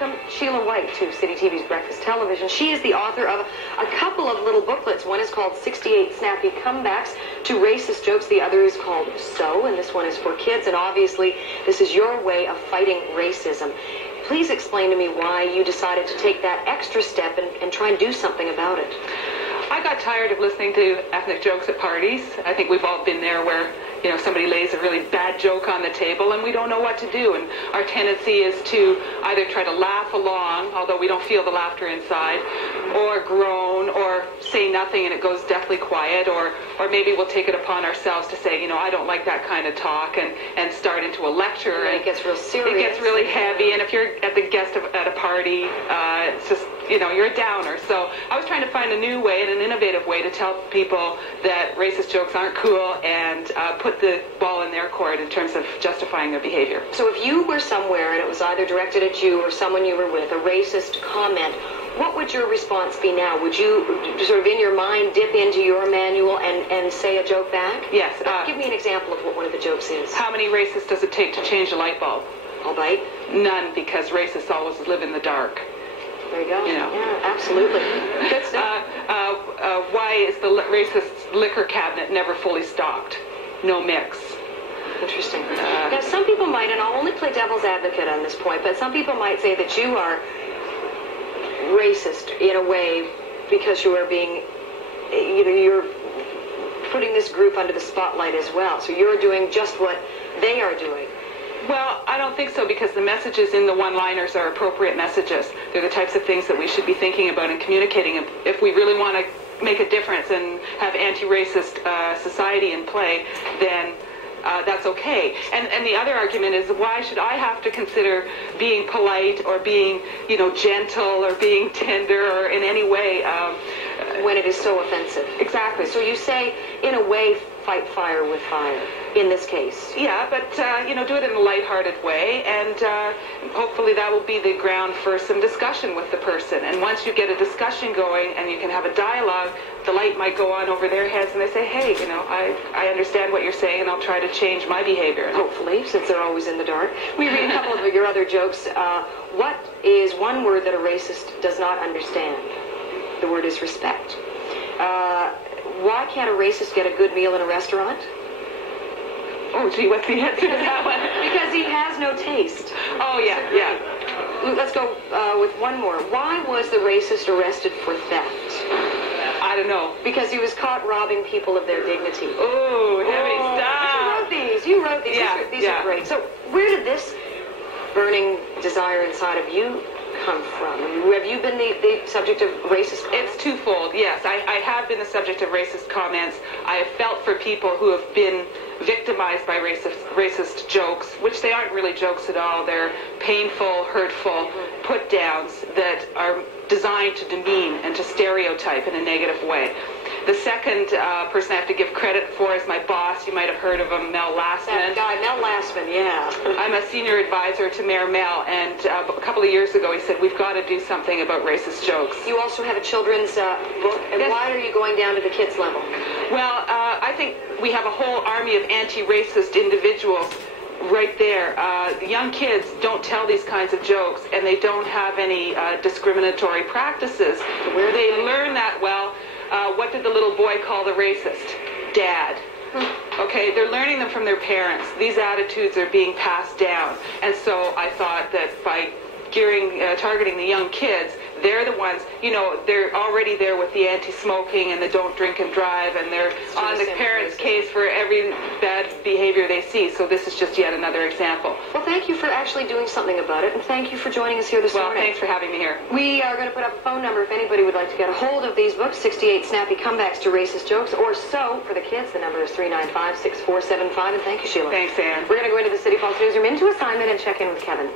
welcome Sheila White to City TV's Breakfast Television. She is the author of a couple of little booklets. One is called 68 Snappy Comebacks to Racist Jokes. The other is called So, and this one is for kids. And obviously, this is your way of fighting racism. Please explain to me why you decided to take that extra step and try and do something about it. I got tired of listening to ethnic jokes at parties. I think we've all been there where, you know, somebody lays a really bad joke on the table and we don't know what to do. And our tendency is to either try to laugh along, although we don't feel the laughter inside, or groan, or say nothing and it goes deathly quiet, or maybe we'll take it upon ourselves to say, you know, I don't like that kind of talk, and start into a lecture. And it gets real serious. It gets really heavy, and if you're at the guest at a party, it's just, you know, you're a downer. So I was trying to find a new way and an innovative way to tell people that racist jokes aren't cool and put the ball in their court in terms of justifying their behavior. So if you were somewhere and it was either directed at you or someone you were with, a racist comment, what would your response be now? Would you sort of in your mind dip into your manual and say a joke back? Yes. Give me an example of what one of the jokes is. How many racists does it take to change a light bulb? I'll bite. None, because racists always live in the dark. There you go. You know. Yeah, absolutely. Good stuff. Why is the racist liquor cabinet never fully stocked? No mix. Interesting. Now, some people might, and I'll only play devil's advocate on this point, but some people might say that you are racist in a way because you are being, you're putting this group under the spotlight as well. So you're doing just what they are doing. Well, I don't think so, because the messages in the one-liners are appropriate messages. They're the types of things that we should be thinking about and communicating. If we really want to make a difference and have anti-racist society in play, then that's okay. And the other argument is, why should I have to consider being polite or being, you know, gentle or being tender or in any way when it is so offensive? Exactly. So you say, in a way, fight fire with fire in this case. Yeah, but you know, do it in a lighthearted way, and hopefully that will be the ground for some discussion with the person. And once you get a discussion going and you can have a dialogue, the light might go on over their heads and they say, hey, you know, I understand what you're saying and I'll try to change my behavior. Hopefully, since they're always in the dark. We read a couple of your other jokes. What is one word that a racist does not understand? The word is respect. Why can't a racist get a good meal in a restaurant? Oh, gee, what's the answer to that one? Because he has no taste. Oh, yeah. Let's go with one more. Why was the racist arrested for theft? I don't know. Because he was caught robbing people of their dignity. Oh, heavy stuff. You wrote these. These Yeah. are great. So where did this burning desire inside of you come from? Have you been the subject of racist comments? It's twofold, yes. I have been the subject of racist comments. I have felt for people who have been victimized by racist jokes, which they aren't really jokes at all. They're painful, hurtful put-downs that are designed to demean and to stereotype in a negative way. The second person I have to give credit for is my boss. You might have heard of him, Mel Lastman. That guy, Mel Lastman, yeah. I'm a senior advisor to Mayor Mel, and a couple of years ago he said, we've got to do something about racist jokes. You also have a children's book, and yes. Why are you going down to the kids' level? Well, I think we have a whole army of anti-racist individuals right there. Young kids don't tell these kinds of jokes, and they don't have any discriminatory practices. Where they learn that, well, what did the little boy call the racist? Dad. Okay, they're learning them from their parents. These attitudes are being passed down. And so I thought that by targeting the young kids, they're the ones, you know, they're already there with the anti-smoking and the don't drink and drive, and they're on the parents' case for every bad behavior they see. So this is just yet another example. Well, thank you for actually doing something about it, and thank you for joining us here this morning. Well, thanks for having me here. We are going to put up a phone number if anybody would like to get a hold of these books, 68 Snappy Comebacks to Racist Jokes, or So for the kids. The number is 395-6475, and thank you, Sheila. Thanks, Ann. We're going to go into the City Pulse newsroom, into assignment, and check in with Kevin.